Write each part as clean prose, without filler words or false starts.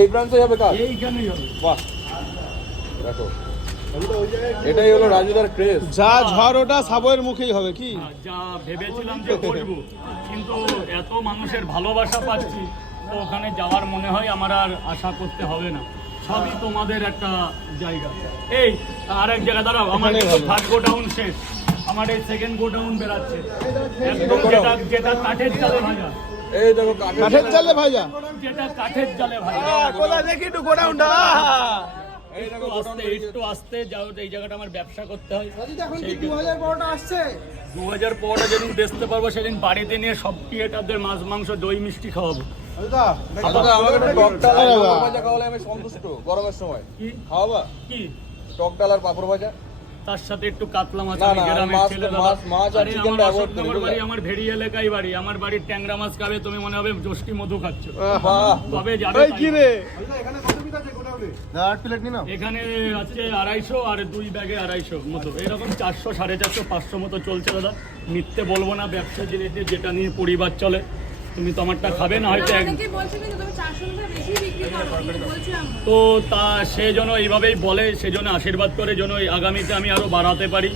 এই ব্রাঞ্চে যাবে কাজ? এইখানেই হবে। বাহ, দেখো এটাই হলো রাজুদার ক্রেজ। যা ঝড় ওটা সাবয়ের মুখেই হবে কি? যা ভেবেছিলাম যে করবো, কিন্তু এত মানুষের ভালোবাসা পাচ্ছি তো ওখানে যাওয়ার মনে হয় আমার আর আশা করতে হবে না। সবই তোমাদের একটা জায়গা। এই আর এক জায়গা দাঁড়াও, আমার থার্ড গোডাউন শেষ, আমার এই সেকেন্ড গোডাউন বেরাচ্ছে একদম, যেটা কাঠের চালে ভাজা। এই দেখো কাঠের জালে ভাজা, যেটা কাঠের জালে ভাজা। কোলা দেখি একটু গোডাউনটা। একটু আস্তে যাও, এই জায়গাটা আমার ব্যবসা করতে হয়। এখন কি 2012টা আসছে? 2000 পরটা যেদিন বেচতে পারবো সেদিন বাড়িতে নিয়ে সব ক্রিয়েটারদের মাছ মাংস দই মিষ্টি খাওয়াবো। আমাকে একটা টক ডাল আর পাঁপড় ভাজা খাওয়ালে আমি সন্তুষ্ট। গরমের সময় কি খাওয়াবা? কি টক ডাল আর পাঁপড় ভাজা, তার সাথে একটু কাতলা মাছ। না, আমি না, গ্রামের মাছ- ছেলে মাছ- দাদা। মাছ আর আরে চিকেনটা আমার avoid অশোকনগর করি, বাড়ি, বুঝলে? আমার ভেড়ি এলাকায় বাড়ি। আমার বাড়ির ট্যাংরা মাছ খাবে তুমি মনে হবে যষ্টি মধু খাচ্ছ। বাহ, তবে যাবে ওই কি রে? এখানে আছে 250 আর 2 ব্যাগে 250 মতো, এরকম 400 450 500 মতো চলছে দাদা। মিথ্যে বলবো না, ব্যবসা জিনিস দিয়ে যেটা নিয়ে পরিবার চলে। তুমি তো আমারটা খাবে না হয়তো তো তা সে যেন এইভাবেই বলে, সেজন্য আশীর্বাদ করে যেন আগামীতে আমি আরো বাড়াতে পারি,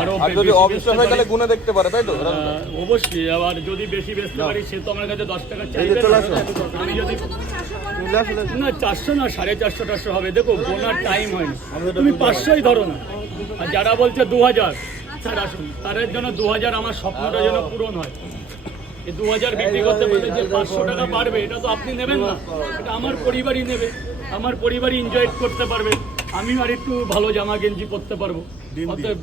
আরো আর যদি বেশি অবিশ্বাস বেচতে হয় তাহলে পারি। গুনে দেখতে পারে, তাই তো? অবশ্যই, আবার যদি বেশি বেচতে পারি সে তো আমার কাছে 10 টাকা চাইবে না। আমি যদি না 400 না 450 টাশো হবে, দেখো গোনার টাইম হয় না, তুমি 500ই ধরো না। আর যারা বলছে 2000, স্যার আসুন, তাদের জন্য 2000 আমার স্বপ্নটা যেন পূরণ হয়। এই 2000 বিক্রি করতে পারলে যে 500 টাকা বাড়বে, এটা তো আপনি নেবেন না, এটা আমার পরিবারই নেবে, আমার পরিবারই এনজয় করতে পারবে, আমিও আর একটু ভালো জামা গেঞ্জি করতে পারবো। অতএব